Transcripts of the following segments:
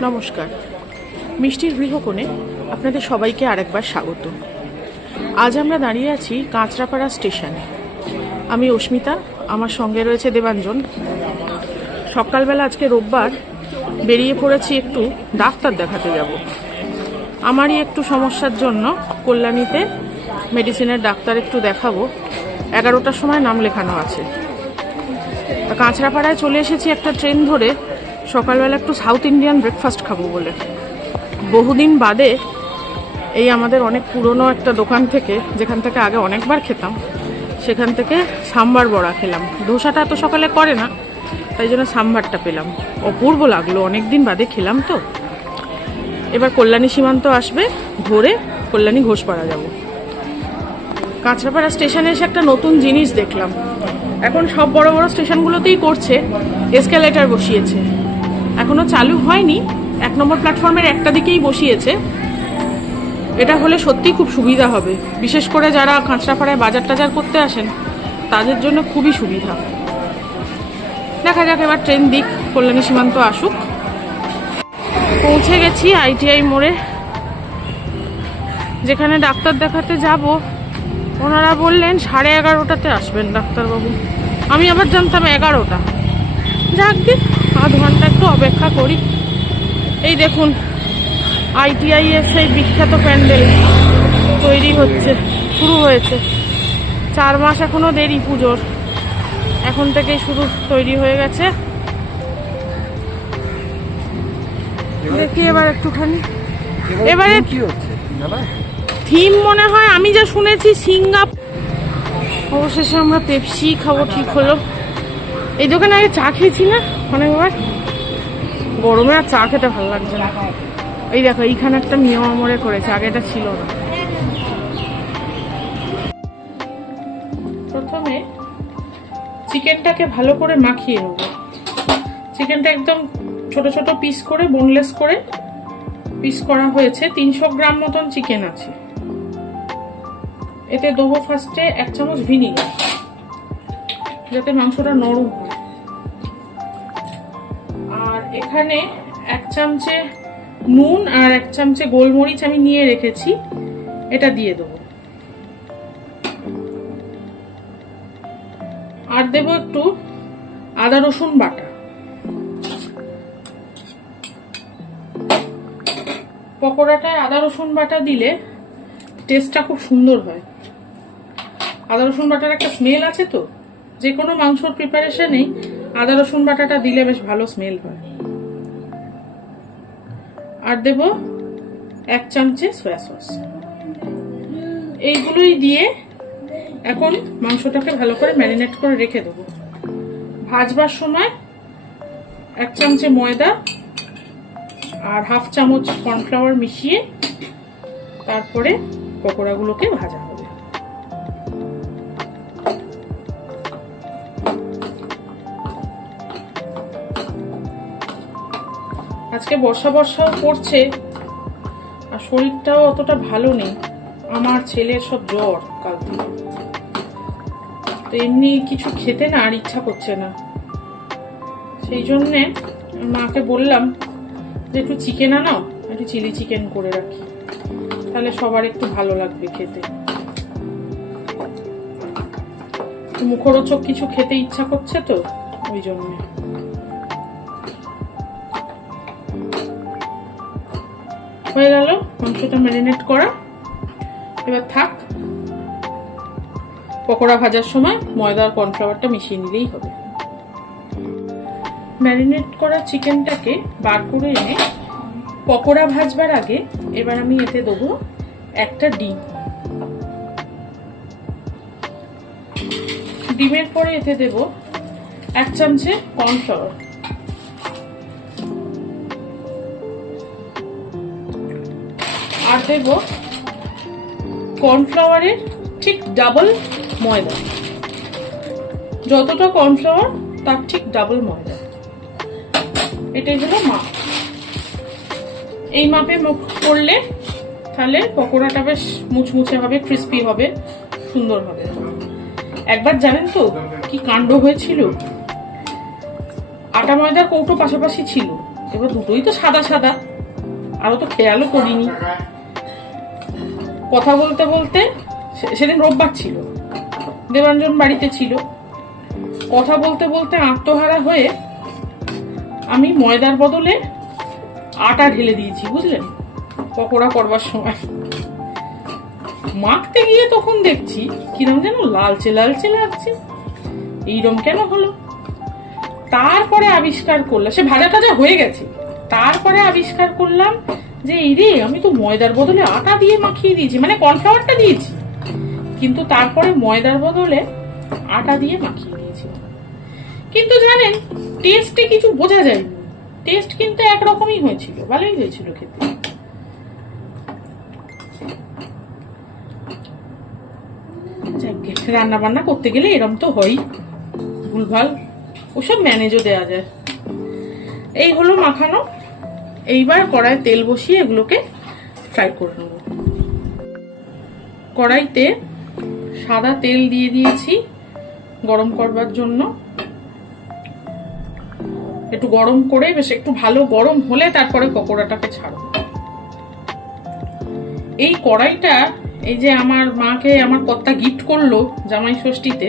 নমস্কার। মিষ্টির গৃহকোণে আপনাদের সবাইকে আরেকবার স্বাগত। আজ আমরা দাঁড়িয়ে আছি কাঁচরাপাড়া স্টেশনে। আমি অস্মিতা, আমার সঙ্গে রয়েছে দেবাঞ্জন। সকালবেলা আজকে রোববার বেরিয়ে পড়েছি একটু ডাক্তার দেখাতে যাব। আমারই একটু সমস্যার জন্য কল্যাণীতে মেডিসিনের ডাক্তার একটু দেখাবো। এগারোটার সময় নাম লেখানো আছে। কাঁচরাপাড়ায় চলে এসেছি একটা ট্রেন ধরে সকালবেলা একটু সাউথ ইন্ডিয়ান ব্রেকফাস্ট খাব বলে। বহুদিন বাদে এই আমাদের অনেক পুরনো একটা দোকান থেকে, যেখান থেকে আগে অনেকবার খেতাম, সেখান থেকে সাম্বার বড়া খেলাম। ধোসাটা এত সকালে করে না, তাই জন্য সাম্বারটা পেলাম। অপূর্ব লাগল অনেক দিন বাদে খেলাম তো। এবার কল্যাণী সীমান্ত আসবে ধরে কল্যাণী ঘোষপাড়া যাব। কাঁচরাপাড়া স্টেশনে এসে একটা নতুন জিনিস দেখলাম। এখন সব বড় বড় স্টেশনগুলোতেই করছে এসকেলেটার বসিয়েছে। এখনও চালু হয়নি। এক নম্বর প্ল্যাটফর্মের একটা দিকেই বসিয়েছে। এটা হলে সত্যি খুব সুবিধা হবে। বিশেষ করে যারা কাঁচরাপাড়ায় বাজার টাজার করতে আসেন, তাদের জন্য খুবই সুবিধা। দেখা যাক এবার ট্রেন দিক, কল্যাণী সীমান্ত আসুক। পৌঁছে গেছি আইটিআই মোড়ে। যেখানে ডাক্তার দেখাতে যাব। ওনারা বললেন, সাড়ে এগারোটাতে আসবেন ডাক্তারবাবু। আমি আবার জানতাম এগারোটা। যাক গে। আধ ঘণ্টা একটু অপেক্ষা করি। এই দেখুন আইটিআই এর সেই বিখ্যাত প্যান্ডেল তৈরি হচ্ছে শুরু হয়েছে। চার মাস এখনও দেরি পুজোর। এখন থেকেই শুরু তৈরি হয়ে গেছে। দেখি এবার একটুখানি। এবারে কি হচ্ছে থিম মনে হয় আমি যা শুনেছি সিঙ্গাপ অবশেষে আমরা পেপসি খাব ঠিক হলো। এই দোকানে আগে চা খেয়েছি না অনেকবার গরমে আর চা খেতে ভালো লাগছে না। এই দেখো, এইখানে একটা নিয়ম আমরে করেছে, আগে এটা ছিল না। প্রথমে চিকেনটাকে ভালো করে মাখিয়ে নেব। চিকেনটা একদম ছোট ছোট পিস করে বোনলেস করে পিস করা হয়েছে। তিনশো গ্রাম মতন চিকেন আছে। এতে দেবো ফার্স্টে এক চামচ ভিনিগার যাতে মাংসটা নরম হয়। আর এখানে এক চামচে নুন আর এক চামচে গোলমরিচ আমি নিয়ে রেখেছি। এটা দিয়ে দেবো। আর দেবো একটু আদা রসুন বাটা। পকোড়াটায় আদা রসুন বাটা দিলে টেস্টটা খুব সুন্দর হয়। আদা রসুন বাটার একটা স্মেল আছে তো? যে কোনো মাংসর প্রিপারেশনেই আদা, রসুন বাটাটা দিলে বেশ ভালো স্মেল হয়। আর দেব এক চামচে সয়া সস এইগুলোই দিয়ে এখন মাংসটাকে ভালো করে ম্যারিনেট করে রেখে দেবো। ভাজবার সময় এক চামচে ময়দা আর হাফ চামচ কর্নফ্লাওয়ার মিশিয়ে তারপরে পকোড়াগুলোকে ভাজা। আজকে বর্ষা বর্ষাও পড়ছে আর শরীরটাও অতটা ভালো নেই। আমার ছেলের সব জ্বর কাল তো এমনি কিছু খেতে না আর ইচ্ছা করছে না। সেই জন্যে মাকে বললাম যে একটু চিকেন আনাও, একটু চিলি চিকেন করে রাখি। তাহলে সবার একটু ভালো লাগবে খেতে। মুখরোচক কিছু খেতে ইচ্ছা করছে তো, ওই জন্যে। হয়ে গেল। মাংসটা ম্যারিনেট করা। এবার থাক। পকোড়া ভাজার সময় ময়দা আর কর্নফ্লাওয়ারটা মিশিয়ে নিলেই হবে। ম্যারিনেট করা চিকেনটাকে বার করে এনে পকোড়া ভাজবার আগে এবার আমি এতে দেবো একটা ডিম। ডিমের পরে এতে দেব এক চামচে কর্নফ্লাওয়ার। দেব কর্নফ্লাওয়ারের ঠিক ডাবল ময়দা। যতটা কর্নফ্লাওয়ার তার ঠিক ডাবল ময়দা। এটাই হলো মাপ। এই মাপে মুখ করলে তাহলে পকোড়াটা বেশ মুচমুচে হবে ক্রিস্পি হবে, সুন্দর হবে। একবার জানেন তো কি কাণ্ড হয়েছিল? আটা ময়দার কৌটো পাশাপাশি ছিল। এবার দুটোই তো সাদা সাদা। আরও তো খেয়ালও করিনি। কথা বলতে বলতে সেদিন রোববার ছিল। দেবাঞ্জন বাড়িতে ছিল। কথা বলতে বলতে আত্মহারা হয়ে আমি ময়দার বদলে আটা ঢেলে দিয়েছি, বুঝলেন? পকোড়া করবার সময়। মাখতে গিয়ে তখন দেখছি কিরম যেন লালচে লালচে লাগছে। এইরম কেন হলো? তারপরে আবিষ্কার করলাম। সে ভাজা টাজা হয়ে গেছে। তারপরে আবিষ্কার করলাম যে, এই রে, আমি তো ময়দার বদলে আটা দিয়ে মাখিয়ে দিয়েছি মানে কর্নফ্লাওয়ারটা দিয়েছি। কিন্তু তারপরে ময়দার বদলে আটা দিয়ে মাখিয়ে দিয়েছি। কিন্তু জানেন টেস্টে কিছু বোঝা যায়নি টেস্ট কিন্তু একরকমই হয়েছিল, ভালোই হয়েছিল খেতে। রান্না বান্না করতে গেলে এরম তো হয়ই। ভুলভাল, ওসব ম্যানেজও দেওয়া যায়। এই হলো মাখানো এইবার কড়ায় তেল বসিয়ে এগুলোকে ফ্রাই করে নেব। কড়াইতে সাদা তেল দিয়ে দিয়েছি গরম করবার জন্য। একটু গরম করে, বেশ একটু ভালো গরম হলে তারপরে পকোড়াটাকে ছাড়বো। এই কড়াইটা, এই যে আমার মাকে আমার কর্তা গিফট করল জামাই ষষ্ঠীতে,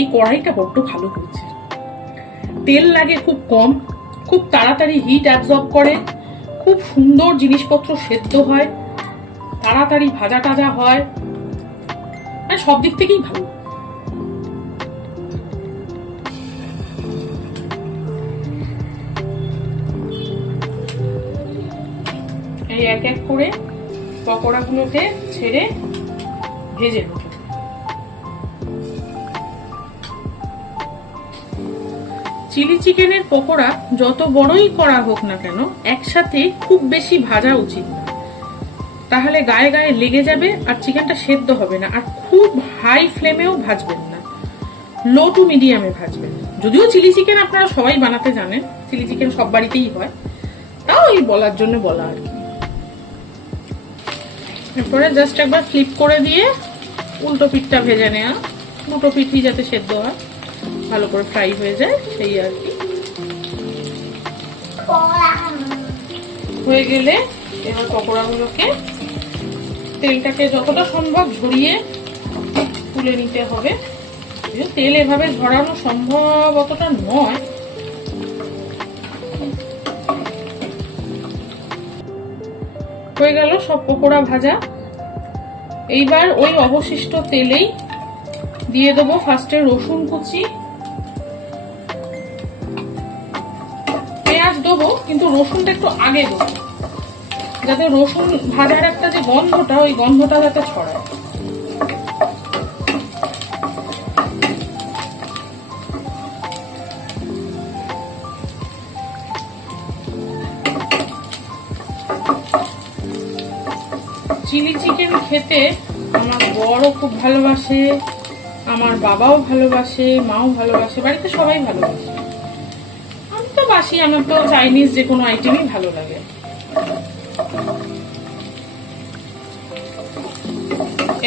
এই কড়াইটা বড্ড ভালো হয়েছে। তেল লাগে খুব কম খুব তাড়াতাড়ি হিট অ্যাবজর্ব করে, খুব সুন্দর জিনিসপত্র সেদ্ধ হয়, তাড়াতাড়ি ভাজা টাজা হয় মানে সব দিক থেকেই ভালো। এই এক এক করে পকোড়াগুলোকে ছেড়ে ভেজে নেব। চিলি চিকেনের পকোড়া যত বড়ই করা হোক না কেন, একসাথে খুব বেশি ভাজা উচিত না। তাহলে গায়ে গায়ে লেগে যাবে আর চিকেনটা সেদ্ধ হবে না, আর খুব হাই ফ্লেমেও ভাজবেন না। লো টু মিডিয়ামে ভাজবেন। যদিও চিলি চিকেন আপনারা সবাই বানাতে জানেন, চিলি চিকেন সব বাড়িতেই হয়, তাও এই বলার জন্য বলা আর কি। এরপরে জাস্ট একবার ফ্লিপ করে দিয়ে উল্টো পিঠটা ভেজে নেওয়া দুটো পিঠই যাতে সেদ্ধ হয়। ভালো করে ফ্রাই হয়ে যায়, সেই আর কি। হয়ে গেলে এবার পকোড়াগুলোকে তেলটাকে যতটা সম্ভব ঝরিয়ে তুলে নিতে হবে। তেল এভাবে ঝরানো সম্ভব অতটা নয়। হয়ে গেল সব পকোড়া ভাজা। এইবার ওই অবশিষ্ট তেলেই দিয়ে দেবো ফার্স্টে রসুন কুচি দেবো, কিন্তু রসুনটা একটু আগে দেবো। যাতে রসুন ভাজার একটা যে গন্ধটা, ওই গন্ধটা যাতে ছড়ায়। চিলি চিকেন খেতে আমার বড়ও খুব ভালোবাসে, আমার বাবাও ভালোবাসে, মাও ভালোবাসে, বাড়িতে সবাই ভালোবাসে। বাসি আমার তো চাইনিজ যে কোনো আইটেমই ভালো লাগে।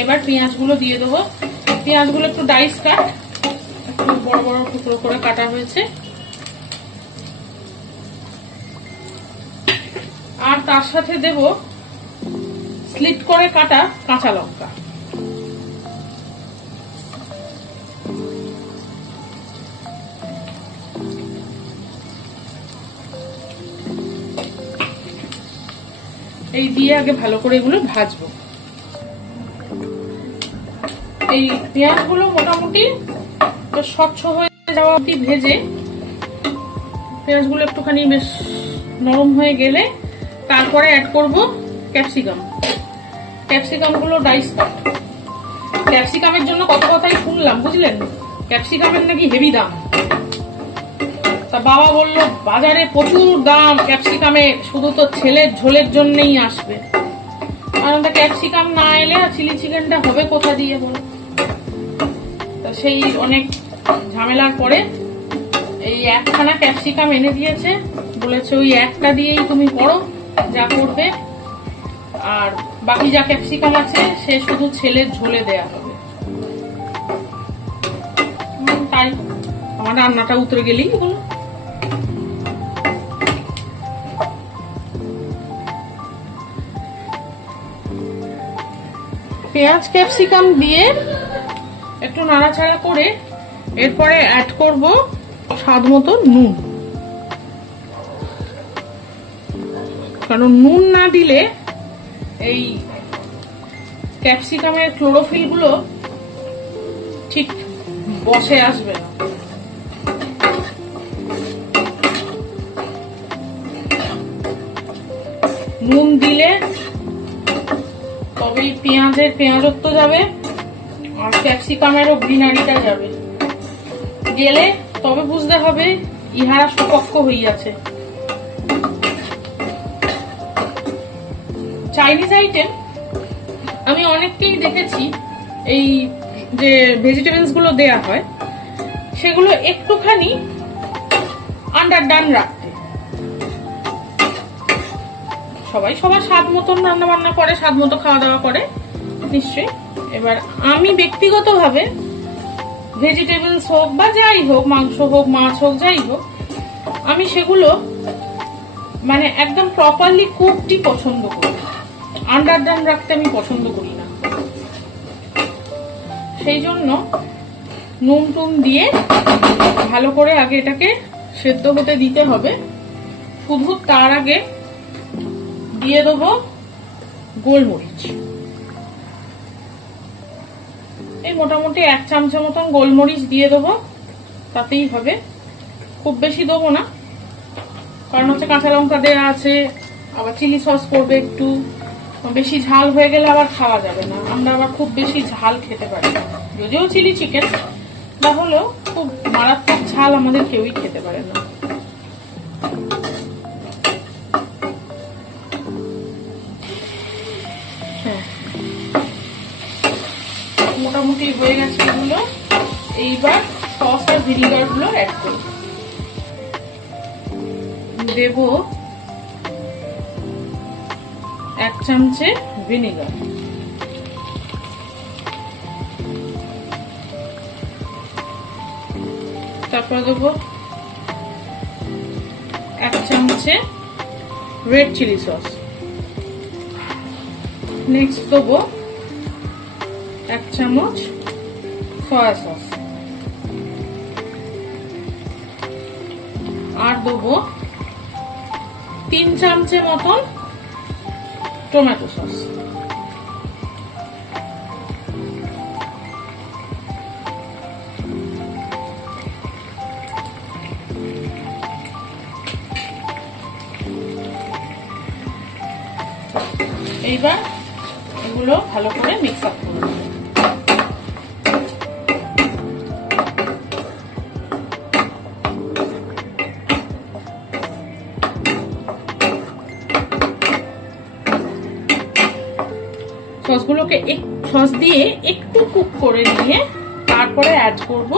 এবার পেঁয়াজগুলো দিয়ে দেবো। পেঁয়াজগুলো একটু ডাইস কাট। একটু বড় বড় টুকরো করে কাটা হয়েছে। আর তার সাথে দেব স্লিট করে কাটা কাঁচা লঙ্কা। এই দিয়ে আগে ভালো করে এগুলো ভাজবো। এই পেঁয়াজগুলো মোটামুটি স্বচ্ছ হয়ে যাওয়া অবধি ভেজে পেঁয়াজগুলো একটুখানি বেশ নরম হয়ে গেলে তারপরে অ্যাড করব ক্যাপসিকাম ক্যাপসিকামগুলো ডাইস ক্যাপসিকামের জন্য কত কথাই শুনলাম, বুঝলেন? ক্যাপসিকামের নাকি হেভি দাম। তা বাবা বলল, বাজারে প্রচুর দাম, ক্যাপসিকামে শুধু তো ছেলের ঝোলের জন্যই আসবে। আর ক্যাপসিকাম না এলে চিলি চিকেনটা হবে কোথা দিয়ে বলো? তা সেই অনেক ঝামেলার পরে এই একখানা ক্যাপসিকাম এনে দিয়েছে। বলেছে, ওই একটা দিয়েই তুমি করো যা করবে আর বাকি যা ক্যাপসিকাম আছে, সে শুধু ছেলের ঝোলে দেয়া হবে। তাই। আমার রান্নাটা উতরে গেলেই হলো। পেঁয়াজ, ক্যাপসিকাম দিয়ে একটু নাড়াচাড়া করে এরপরে অ্যাড করব স্বাদ মতো নুন। কারণ নুন না দিলে এই ক্যাপসিকামের ক্লোরোফিলগুলো ঠিক বসে আসবে না। তবেই পেঁয়াজের পেঁয়াজত্ব যাবে আর ক্যাপসিকামেরও গ্রিনারিটা যাবে। গেলে তবে বুঝতে হবে ইহারা সুপক্ষ হইয়াছে। চাইনিজ আইটেম আমি অনেককেই দেখেছি, এই যে ভেজিটেবলসগুলো দেয়া হয়, সেগুলো একটুখানি আন্ডার ডান রাখতে সবাই। সবার স্বাদ মতন রান্না বান্না করে, স্বাদ মতো খাওয়া দাওয়া করে, নিশ্চয়ই। এবার আমি ব্যক্তিগতভাবে ভেজিটেবলস হোক বা যাই হোক, মাংস হোক, মাছ হোক, যাই হোক, আমি সেগুলো মানে একদম প্রপারলি কুকটি পছন্দ করি আন্ডার ডান রাখতে আমি পছন্দ করি না। সেই জন্য নুন টুন দিয়ে ভালো করে আগে এটাকে সেদ্ধ হতে দিতে হবে। শুধু তার আগে দিয়ে দেবো গোলমরিচ। এই মোটামুটি এক চামচা মতন গোলমরিচ দিয়ে দেবো। তাতেই হবে। খুব বেশি দেবো না। কারণ হচ্ছে কাঁচা লঙ্কা দেওয়া আছে, আবার চিলি সস করবে একটু। বেশি ঝাল হয়ে গেলে আবার খাওয়া যাবে না। আমরা আবার খুব বেশি ঝাল খেতে পারি যদিও চিলি চিকেন তাহলেও খুব মারাত্মক ঝাল আমাদের কেউই খেতে পারে না। মোটামুটি হয়ে গেছে এগুলো। এইবার সস আর ভিনিগারগুলো অ্যাড করব। দেব এক চামচে ভিনেগার। তারপর দেবো এক চামচে রেড চিলি সস নেক্সট দেবো এক চামচ সয়া সস আর দেবো তিন চামচের মতন টমেটো সস সসগুলোকে সস দিয়ে একটু কুক করে নিয়ে তারপরে অ্যাড করব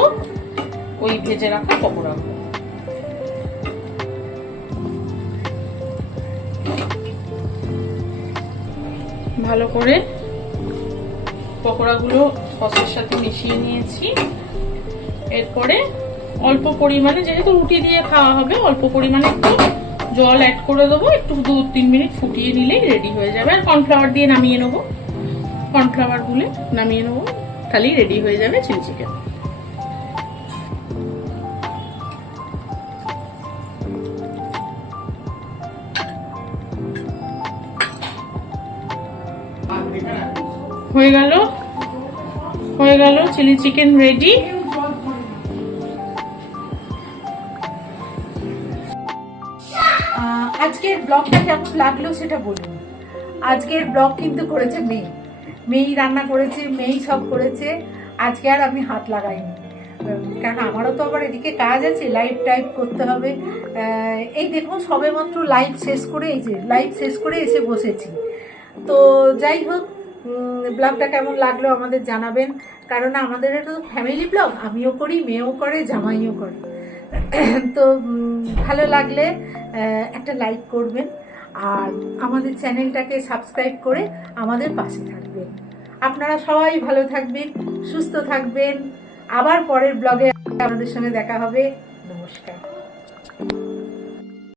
ওই ভেজে রাখা পকোড়াগুলো ভালো করে পকোড়াগুলো সসের সাথে মিশিয়ে নিয়েছি। এরপরে অল্প পরিমাণে, যেহেতু রুটি দিয়ে খাওয়া হবে, অল্প পরিমাণে একটু জল অ্যাড করে দেবো। একটু দু তিন মিনিট ফুটিয়ে নিলেই রেডি হয়ে যাবে। আর কর্নফ্লাওয়ার দিয়ে নামিয়ে নেব। কর্নফ্লাওয়ার গুলে নামিয়ে নেব। তাহলেই রেডি হয়ে যাবে চিলি চিকেন। হয়ে গেল। হয়ে গেল চিলি চিকেন রেডি। আজকের ব্লগটা কেমন লাগল সেটা বলুন। আজকের ব্লগ কিন্তু করেছে মেয়ে। মেয়েই রান্না করেছে, মেয়েই সব করেছে। আজকে আর আমি হাত লাগাইনি। কারণ আমারও তো আবার এদিকে কাজ আছে লাইভ টাইপ করতে হবে। এই দেখুন সবে মাত্র লাইভ শেষ করে এই যে লাইভ শেষ করে এসে বসেছি। তো যাই হোক ব্লগটা কেমন লাগল আমাদের জানাবেন। কারণ আমাদের এটা ফ্যামিলি ব্লগ আমিও করি, মেয়েও করে, জামাইও করে। তো ভালো লাগলে একটা লাইক করবেন। আর আমাদের চ্যানেলটাকে সাবস্ক্রাইব করে আমাদের পাশে থাকবেন। আপনারা সবাই ভালো থাকবেন, সুস্থ থাকবেন। আবার পরের ব্লগে আমাদের সঙ্গে দেখা হবে। নমস্কার।